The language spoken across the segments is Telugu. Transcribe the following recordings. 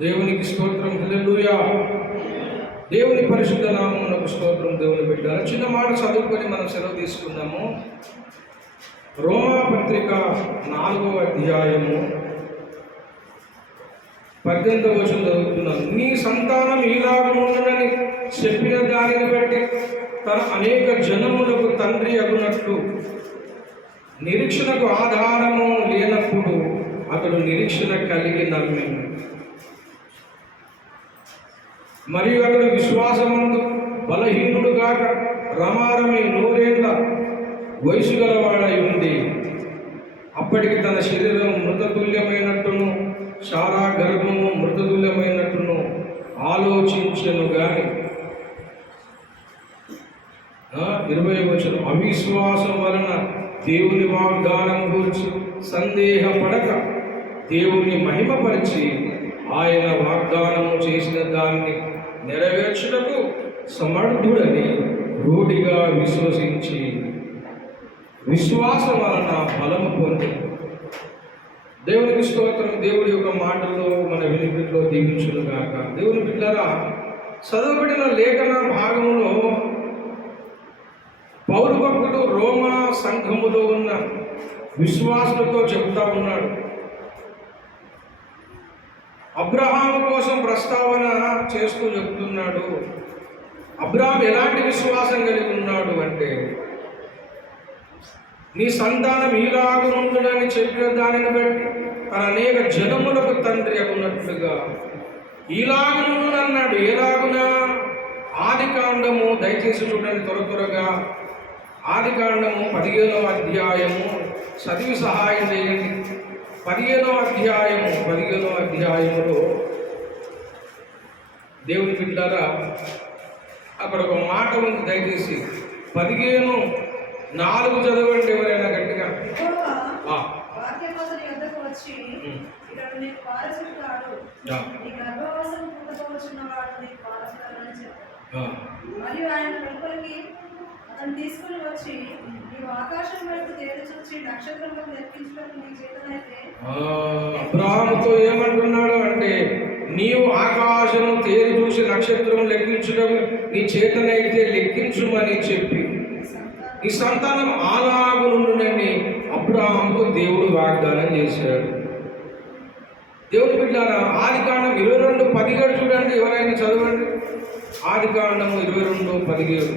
దేవునికి స్తోత్రం, హల్లెలూయా. దేవుని పరిశుద్ధ నామమునకు స్తోత్రం. దేవుని బిడ్డ చిన్న మాట చదువుకొని మనం సెలవు తీసుకుందాము. రోమా పత్రిక 4వ అధ్యాయము 18వ వచనం చదువుతున్నాను. నీ సంతానం ఇలాగుండునని చెప్పిన దానిని బట్టి తన అనేక జనములకు తండ్రి అగునట్లు నిరీక్షణకు ఆధారము లేనప్పుడు అతడు నిరీక్షణ కలిగి నమ్మిండు. మరియు అతడు విశ్వాసమందు బలహీనుడుగాక రమారమి 100 ఏళ్ల వయసు గలవాడై ఉంది. అప్పటికి తన శరీరం మృతతుల్యమైనట్టును శారా గర్భము మృతతుల్యమైనట్టును ఆలోచించెను గాని 20వ వచనం అవిశ్వాసం వలన దేవుని వాగ్దానం గురించి సందేహపడక దేవుని మహిమపరిచి ఆయన వాగ్దానము చేసిన దాన్ని నెరవేర్చుటకు సమర్థుడని రూఢిగా విశ్వసించి విశ్వాసం వలన బలము పొంది. దేవునికి స్తోత్రం. దేవుడి యొక్క మాటల్లో మన వినికిడిలో దీవించును గాక. దేవుని బిడ్డలారా, చదవబడిన లేఖన భాగంలో పౌలు భక్తుడు రోమా సంఘములో ఉన్న విశ్వాసులతో చెబుతా ఉన్నాడు. అబ్రహాము కోసం ప్రస్తావన చేస్తూ చెబుతున్నాడు. అబ్రహాం ఎలాంటి విశ్వాసం కలిగి ఉన్నాడు అంటే, నీ సంతానం ఇలాగుండునని చెప్పిన దానిని బట్టి తన అనేక జనములకు తండ్రి అగున్నట్లుగా ఇలాగునన్నాడు. ఎలాగునా? ఆదికాండము, దయచేసి చూడండి త్వరగా. ఆదికాండము 15వ అధ్యాయము చదివి సహాయం చేయండి. 15వ అధ్యాయములో దేవుని బిడ్డలారా, అక్కడ ఒక మాట ఉంది. దయచేసి 15:4 చదవండి ఎవరైనా గట్టిగా. మరియు ఆయన వెలుపలికి అతను తీసుకుని వచ్చి నీవు ఆకాశం వైపు తేరి చూచి నక్షత్రములను లెక్కించడానికి నీ చేతనైతే. అబ్రహాముతో ఏమంటున్నాడు అంటే, నీవు ఆకాశము తేరి చూసి నక్షత్రం లెక్కించడం నీ చేతనైతే లెక్కించుమని చెప్పి ఈ సంతానం అలాగునుండునని అబ్రహాముకు దేవుడు వాగ్దానం చేశాడు. దేవుని బిడ్డలారా, ఆదికాండం 22:17 చూడండి ఎవరైనా చదవండి. ఆదికాండము 22:17.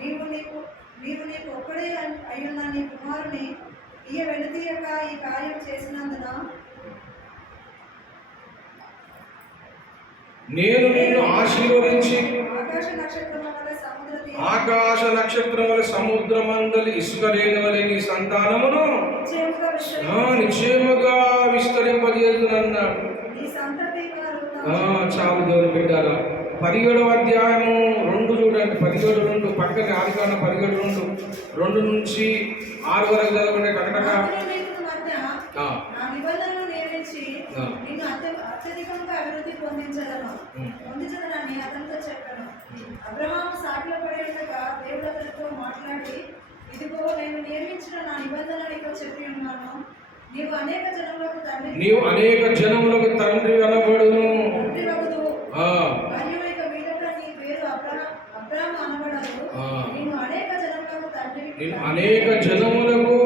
నీవు నీకు ఒక్కడే అయ్యున్న నీ కుమారుని వెనుతీయక ఈ కార్యం చేసినందున నేను నిన్ను ఆశీర్వదించి ఆకాశ నక్షత్రముల సముద్రమందలి ఇసుక లేని వలె నీ సంతానమును నిశ్చయముగా విస్తరింపజేస్తునన్నాడు. చాలు దేవుని బిడ్డారా. 17వ అధ్యాయము 2 చూడండి. 17:2 పక్కన ఆదికాండం 17:2 2 నుంచి 6 వరకు చదవండి. కటకట అభివృద్ధి పొందించదనని అతనితో చెప్పాను. అబ్రహాము సాటిలో పడి ఉండగా దేవుడు అతనితో మాట్లాడి, ఇదిగో నేను నియమించిన నా నిబంధన నీతో చెప్పి ఉన్నాను. నీవు అనేక జనములకు తండ్రి అనబడును. మరియు ఇక మీదట నీ పేరు అబ్రహాము అనబడదు. నేను అనేక జనములకు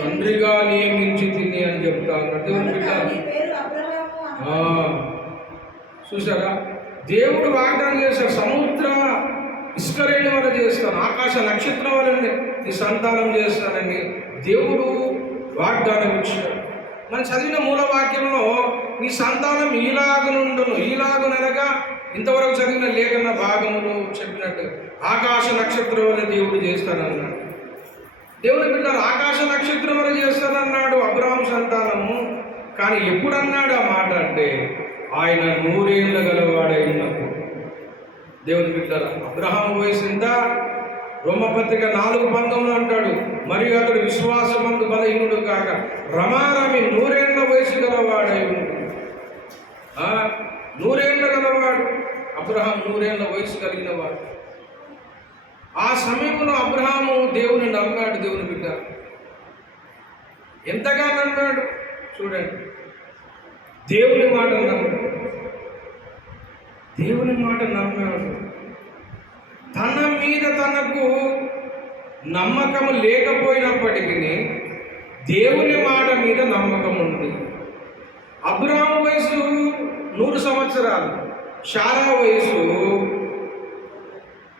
తండ్రిగా నియమించి తిని అని చెప్తాను. చూసారా, దేవుడు వాగ్దానం చేశాడు. సముద్ర ఇసుకరేణి వల్ల చేస్తాను, ఆకాశ నక్షత్రం వల్ల నీ సంతానం చేస్తానని దేవుడు వాగ్దానం ఇచ్చాడు. మనం చదివిన మూల వాక్యంలో నీ సంతానం ఈలాగునుండును. ఈలాగునగా ఇంతవరకు చదివిన లేఖన భాగములు చెప్పినట్టు ఆకాశ నక్షత్రం వల్ల దేవుడు చేస్తానన్నాడు. దేవుని బిడ్డలు ఆకాశ నక్షత్రం వల్ల చేస్తానన్నాడు అబ్రహాము సంతానము. కానీ ఎప్పుడు అన్నాడు ఆ మాట అంటే, ఆయన 100 ఏళ్ళ గలవాడైనప్పుడు. దేవుని బిడ్డలు, అబ్రహాము వయసు ఎంత? రోమపత్రిక 4:19 అంటాడు, మరియు అతడు విశ్వాసమందు బలహీనుడు కాక రమారమి 100 ఏళ్ల వయసు గలవాడై 100 ఏళ్ళ గలవాడు. అబ్రహాం 100 ఏళ్ల వయసు కలిగిన వాడు. ఆ సమయంలో అబ్రహాము దేవుని నమ్మాడు. దేవుని బిడ్డ ఎంతగా నమ్మాడు చూడండి. దేవుని మాట నమ్మాడు. దేవుని మాట నమ్మాడు. తన మీద తనకు నమ్మకం లేకపోయినప్పటికీ దేవుని మాట మీద నమ్మకం ఉంది. అబ్రహాము వయసు 100 సంవత్సరాలు, శారా వయసు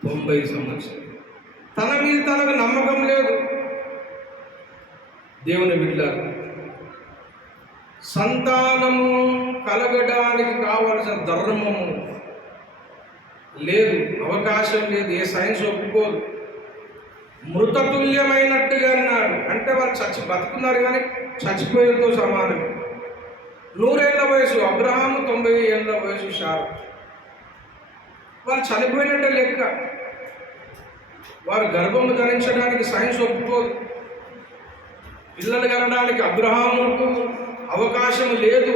90 సంవత్సరాలు. తన మీద తనకు నమ్మకం లేదు. దేవుని బిడ్డ సంతానము కలగడానికి కావలసిన ధర్మము లేదు, అవకాశం లేదు. ఏ సైన్స్ ఒప్పుకోదు. మృతతుల్యమైనట్టుగా అన్నాడు. అంటే వాళ్ళు బతుకున్నారు కానీ చచ్చిపోయేతో సమానం. 100 ఏళ్ల వయసు అబ్రహాము, 90 ఏళ్ల వయసు శారా. వాళ్ళు చనిపోయినట్టే లెక్క. వారు గర్భము ధరించడానికి సైన్స్ ఒప్పుకోదు. పిల్లలు కనడానికి అబ్రహాముకు అవకాశం లేదు.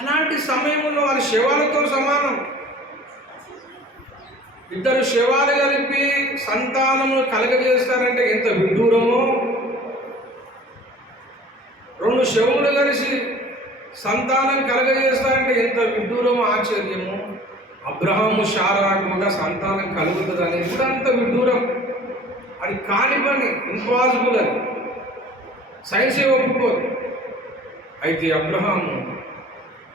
అలాంటి సమయంలో వాళ్ళ శవాలతో సమానం. 2 శవాలు కలిపి సంతానము కలగజేస్తారంటే ఎంత విడ్డూరమో. 2 శవములు కలిసి సంతానం కలగజేస్తారంటే ఎంత విడ్డూరమో, ఆశ్చర్యము. అబ్రహాము శారా కూడా సంతానం కలుగుతుందని కూడా అంత విడ్డూరం. అది కాని పని, ఇంపాసిబుల్. అది సైన్సే ఒప్పుకోదు. అయితే అబ్రహాము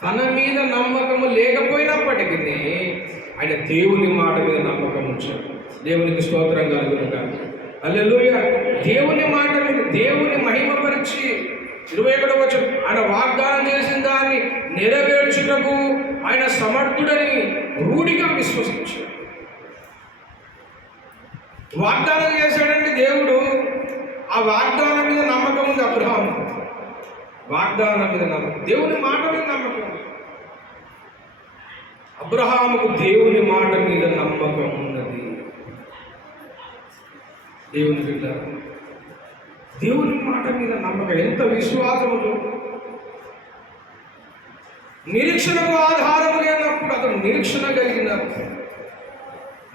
తన మీద నమ్మకము లేకపోయినప్పటికీ ఆయన దేవుని మాట మీద నమ్మకం ఉంచాడు. దేవునికి స్తోత్రం కలుగునుగా. హల్లెలూయా. దేవుని మాట మీద దేవుని మహిమపరిచి 21వ వచనం, ఆయన వాగ్దానం చేసిన దాన్ని నెరవేర్చుటకు ఆయన సమర్థుడని రూఢిగా విశ్వసించాడు. వాగ్దానం చేశాడండి దేవుడు. ఆ వాగ్దానం మీద నమ్మకం ఉంది అబ్రహాము. వాగ్దానం మీద నమ్మకం, దేవుని మాట మీద నమ్మకం. అబ్రహాముకు దేవుని మాట మీద నమ్మకం ఉన్నది. దేవుని బిడ్డ దేవుని మాట మీద నమ్మకం, ఎంత విశ్వాసము. నిరీక్షణకు ఆధారము లేనప్పుడు అతను నిరీక్షణ కలిగినారు.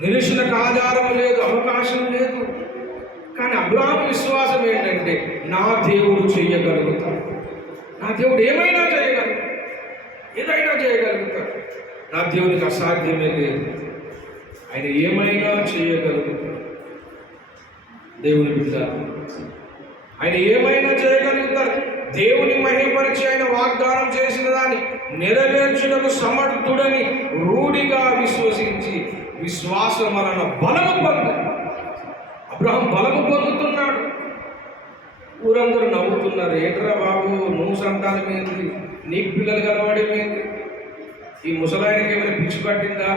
నిరీక్షణకు ఆధారం లేదు, అవకాశం లేదు. కానీ అబ్రహాము విశ్వాసం ఏంటంటే, నా దేవుడు చేయగలుగుతాడు. నా దేవుడు ఏమైనా చేయగలుగుతాడు, ఏదైనా చేయగలుగుతాడు. నా దేవునికి అసాధ్యమే లేదు. ఆయన ఏమైనా చేయగలుగుతాడు. దేవుని బిడ్డ ఆయన ఏమైనా చేయగలుగుతాడు. దేవుని మహిమపరిచి ఆయన వాగ్దానం చేసిన దాన్ని నెరవేర్చుటకు సమర్థుడని రూఢిగా విశ్వసించి విశ్వాసం వలన బలము పొందాడు. అబ్రహాం బలము పొందుతున్నాడు. ఊరందరూ నవ్వుతున్నారు. ఏంట్రా బాబు, నువ్వు సంతానం ఏంటి, నీకు పిల్లలు కలవాడేమేంటి, ఈ ముసలాయనకి ఏమైనా పిచ్చి పట్టిందా,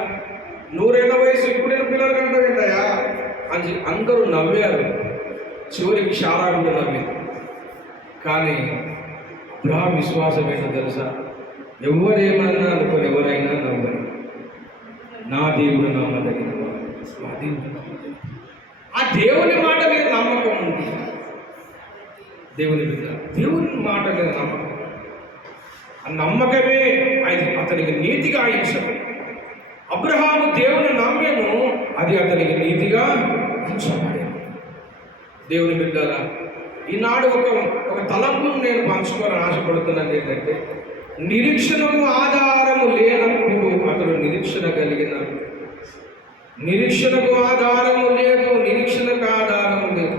100 ఏళ్ల వయసు ఇప్పుడు పిల్లలు కంటావేంటయా అని అందరూ నవ్వారు. చివరికి శారా కూడా నవ్వింది. కానీ అబ్రహాం విశ్వాసం ఏంటో తెలుసా? ఎవరేమన్నా అనుకోని ఎవరైనా నవ్వరు. నా దేవుడు నమ్మదగిన వాడు. నా దేవుడు ఆ దేవుని మాట మీద నమ్మకం ఉంది. దేవుని మీద దేవుని మాట మీద నమ్మకం, ఆ నమ్మకమే అతనికి నీతిగా ఎంచబడి. అబ్రహాము దేవుని నమ్మేను, అది అతనికి నీతిగా ఎంచబడి. దేవుని బిడ్డలా, ఈనాడు ఒక తలంపును నేను పంచుకోవాలని ఆశపడుతున్నాను. ఏంటంటే, నిరీక్షణకు ఆధారము లేనప్పుడు అతడు నిరీక్షణ కలిగినాడు. నిరీక్షణకు ఆధారము లేదు, నిరీక్షణకు ఆధారము లేదు.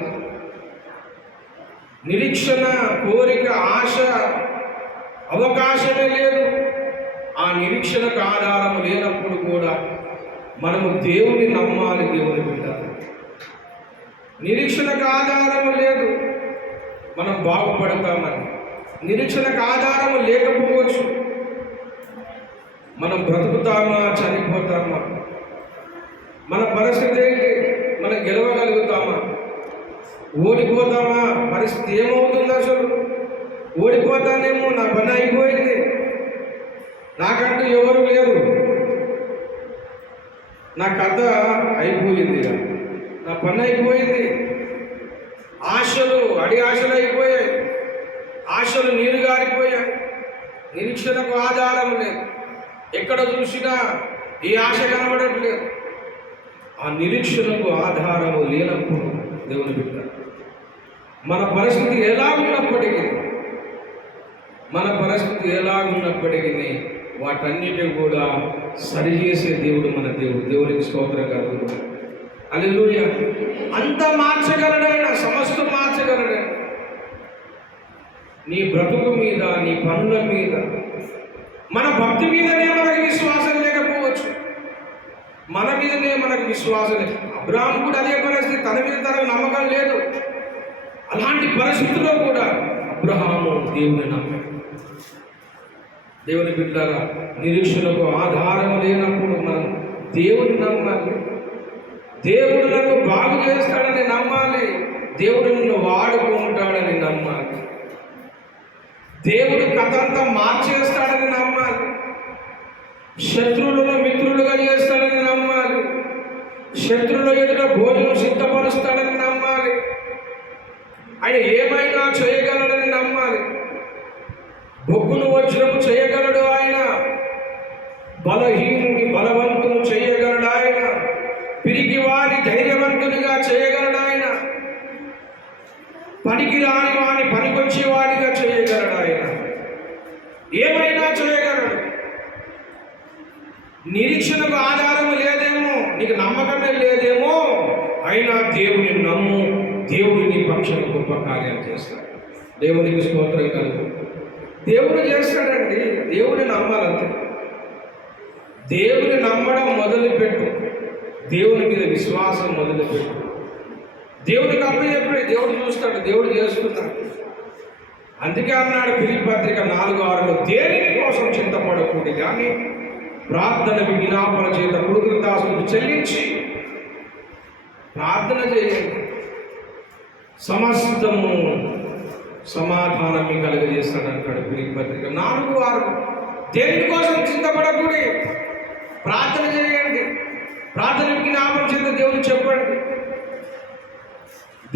నిరీక్షణ, కోరిక, ఆశ, అవకాశమే లేదు. ఆ నిరీక్షణకు ఆధారము లేనప్పుడు కూడా మనము దేవుని నమ్మాలి. దేవుని బిడ్డ, నిరీక్షణకు ఆధారము లేదు, మనం బాగుపడతామని. నిరీక్షణకు ఆధారము లేకపోవచ్చు, మనం బ్రతుకుతామా చనిపోతామా, మన పరిస్థితి ఏంటి, మనం గెలవగలుగుతామా, ఓడిపోతామా, పరిస్థితి ఏమవుతుంది, అసలు ఓడిపోతానేమో, నా పని అయిపోయింది, నాకంటూ ఎవరు లేరు, నా కథ అయిపోయింది, నా పని అయిపోయింది, ఆశలు అడి ఆశలు అయిపోయాయి, ఆశలు నీరు గారిపోయాయి. నిరీక్షణకు ఆధారం లేదు. ఎక్కడ చూసినా ఏ ఆశ కనబడట్లేదు. ఆ నిరీక్షణకు ఆధారము లేనప్పుడు దేవుని బిడ్డ మన పరిస్థితి ఎలాగున్నప్పటికీ వాటన్నిటి కూడా సరిచేసే దేవుడు మన దేవునికి స్తోత్రం కలుగును. హల్లెలూయా. అంత మార్చగలడైన, సమస్తం మార్చగలడైన. నీ బ్రతుకు మీద, నీ పనుల మీద, మన భక్తి మీదనే మనకు విశ్వాసం లేకపోవచ్చు, మన మీదనే మనకు విశ్వాసం లేదు. అబ్రాహాము కూడా అదే పరిస్థితి, తన మీద తనకు నమ్మకం లేదు. అలాంటి పరిస్థితుల్లో కూడా అబ్రహాము దేవుని నమ్మాడు. దేవుని బిడ్డలారా, నిరీక్షణకు ఆధారం లేనప్పుడు మనం దేవుని నమ్మాలి. దేవుడు నన్ను బాగు చేస్తాడని నమ్మాలి. దేవుడు నన్ను వాడుకుంటాడని నమ్మాలి. దేవుడు కథ అంతా మార్చేస్తాడని నమ్మాలి. శత్రువులను మిత్రులుగా చేస్తాడని నమ్మాలి. శత్రువుల ఎదుట భోజనం సిద్ధపరుస్తాడని నమ్మాలి. ఆయన ఏమైనా చేయగలడని నమ్మాలి. బొగ్గును వజ్రము చేయగలడు ఆయన. బలహీనుని బలవంతును చేయగలడు ఆయన. పిరికి వారి ధైర్యవంతునిగా చేయగలడు ఆయన. పనికి రాని వాని పనికొచ్చేవాడిగా చేయగలడు ఆయన. ఏమైనా చేయగలడు. నిరీక్షణకు ఆధారం లేదేమో, నీకు నమ్మకమే లేదేమో, అయినా దేవుని నమ్ము. దేవుడు నీ పక్షాన గొప్ప కార్యాలు చేస్తాడు. దేవునికి స్తోత్రం కలుగు. దేవుడు చేస్తాడండి. దేవుని నమ్మాలంతే. దేవుని నమ్మడం మొదలుపెట్టు. దేవుని మీద విశ్వాసం మొదలుపెట్టు. దేవునికి అప్పచెప్పి దేవుడు చూస్తాడు, దేవుడు చేస్తున్నాడు. అందుకే అన్నాడు ఫిలిప్పీ పత్రిక 4:6, దేని కోసం చింతపడకూడదు కానీ ప్రార్థన విజ్ఞాపన చేత కృతజ్ఞతాస్తుతులు చెల్లించి ప్రార్థన చేయండి, సమస్తము సమాధానం మీకు కలుగజేస్తాడు అంటాడు ఫిలిప్పీ పత్రిక 4:6. దేనికోసం చింతపడకూడి ప్రార్థన చేయండి, ప్రార్థన విజ్ఞాపన చేత దేవుడు చెప్పండి.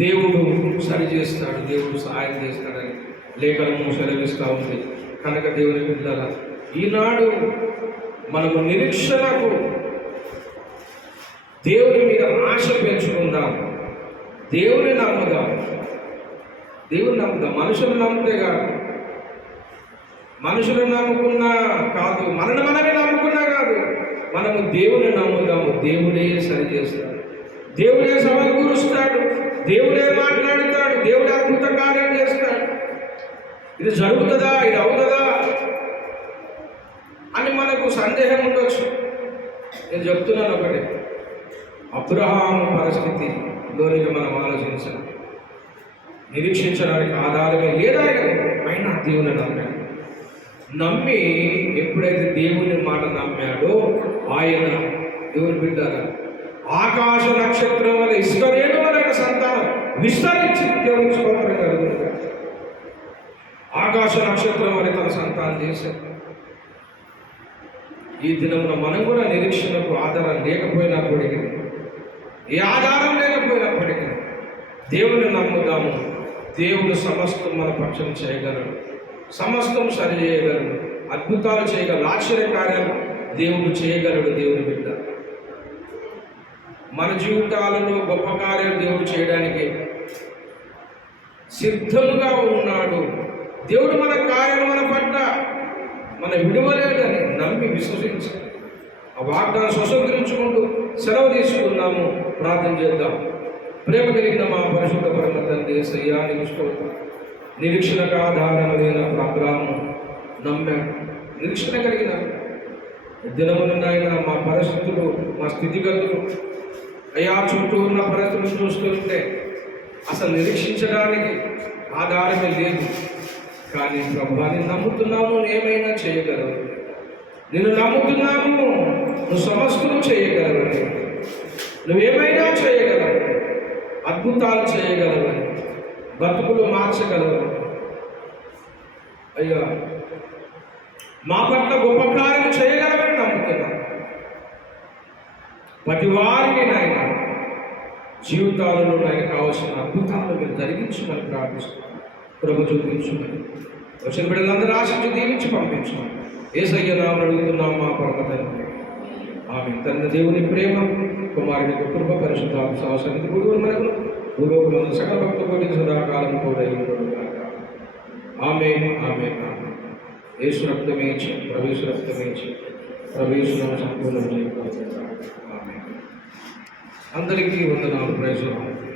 దేవుడు సరి చేస్తాడు, దేవుడు సహాయం చేస్తాడని లేఖనము సెలవిస్తూ ఉంది. కనుక దేవుని బిడ్డలారా, ఈనాడు మనము నిరీక్షణకు దేవుని మీద ఆశ పెంచుకుందాం. దేవుని నమ్ముదాం. మనుషులు నమ్మితే కాదు, మనుషులు నమ్ముకున్నా కాదు, మనల్ని మనమే నమ్ముకున్నా కాదు, మనము దేవుని నమ్ముదాము. దేవుడే సరి చేస్తాడు, దేవుడే సమకూరుస్తాడు, దేవుడే మాట్లాడుతాడు, దేవుడే అద్భుత కార్యం చేస్తాడు. ఇది జరుగుతుందా, ఇది అవుతుందా అని మనకు సందేహం ఉండొచ్చు. నేను చెప్తున్నాను ఒకటే, అబ్రహాము పరిస్థితిలోనికి మనం ఆలోచించాలి. నిరీక్షించడానికి ఆధారమే లేదా అయినా దేవుని నమ్మి ఎప్పుడైతే దేవుని మాట నమ్మాడో ఆయన దేవుని బిడ్డారా ఆకాశ నక్షత్రం వల్ల ఇష్టరేణు వల్ల సంతానం విస్తరించి దేవుని స్తోత్రం కలుగుతుంది. ఆకాశ నక్షత్రం వల్ల తన సంతానం చేశాడు. ఈ దినమున మనం కూడా నిరీక్షణకు ఆధారం లేకపోయినప్పటికీ, ఏ ఆధారం లేకపోయినప్పటికీ దేవుని నమ్ముదాము. దేవుడు సమస్తం మన పక్షం చేయగలడు, సమస్తం సరి చేయగలడు, అద్భుతాలు చేయగలడు, ఆశ్చర్య కార్యాలు దేవుడు చేయగలడు. దేవుని బిడ్డ మన జీవితాలలో గొప్ప కార్యాలు దేవుడు చేయడానికి సిద్ధముగా ఉన్నాడు. దేవుడు మన కార్యాలు మన పట్ల మన విడువలేదని నమ్మి విశ్వసించి ఆ వాగ్దానం స్వతంత్రించుకుంటూ సెలవు తీసుకున్నాము. ప్రార్థన చేద్దాం. ప్రేమ కలిగిన మా పరిశుద్ధ పరమ తండ్రి యేసయ్యా, నీకు స్తోత్రం. నిరీక్షణకు ఆధారం లేన అబ్రహాము నమ్మాడు, నిరీక్షణ కలిగిన దినములైనా మా పరిస్థితులు, మా స్థితిగతులు అయ్యా చుట్టూ ఉన్న పరిస్థితులు చూస్తుంటే అసలు నిరీక్షించడానికి ఆధారమే లేదు. కానీ ప్రభువా, నేను నమ్ముతున్నాము, ఏమైనా చేయగలవు. నేను నమ్ముతున్నాము, నువ్వు సమస్తము చేయగలవని, నువ్వేమైనా చేయగలవు, అద్భుతాలు చేయగలవని, బతుకులు మార్చగలవు. అయ్యా, మా పట్ల గొప్ప కార్యం చేయగలవని నమ్ముతున్నాను. ప్రతి వారికి నాయన జీవితాలలో నాయన కావాల్సిన అద్భుతాలు మీరు జరిగించమని ప్రార్థిస్తున్నాను. ప్రభు చూపించమని వచ్చిన బిడ్డలందరూ ఆశించి దీవించి పంపించమని యేసయ్య నామమున అడుగుతున్నాం మా పరమ తండ్రి. ఆమేన్. తండ్రి దేవుని ప్రేమ, కుమారుని యొక్క కృప, పరిశుద్ధాత్మ సహవాసానికి గురువులు మనకు భూలోకమందు సకల భక్త కోటి సదాకాలం కూడా ఆమేన్ ఆమేన్ ఆమేన్. యేసు రక్తమే ఇచ్చి, ప్రవేశ రక్తమే ఇచ్చి, ప్రవేశం సంపూర్ణం చేయబడుతుంది. ఆమేన్. అందరికీ వందనాలు. Praise lord.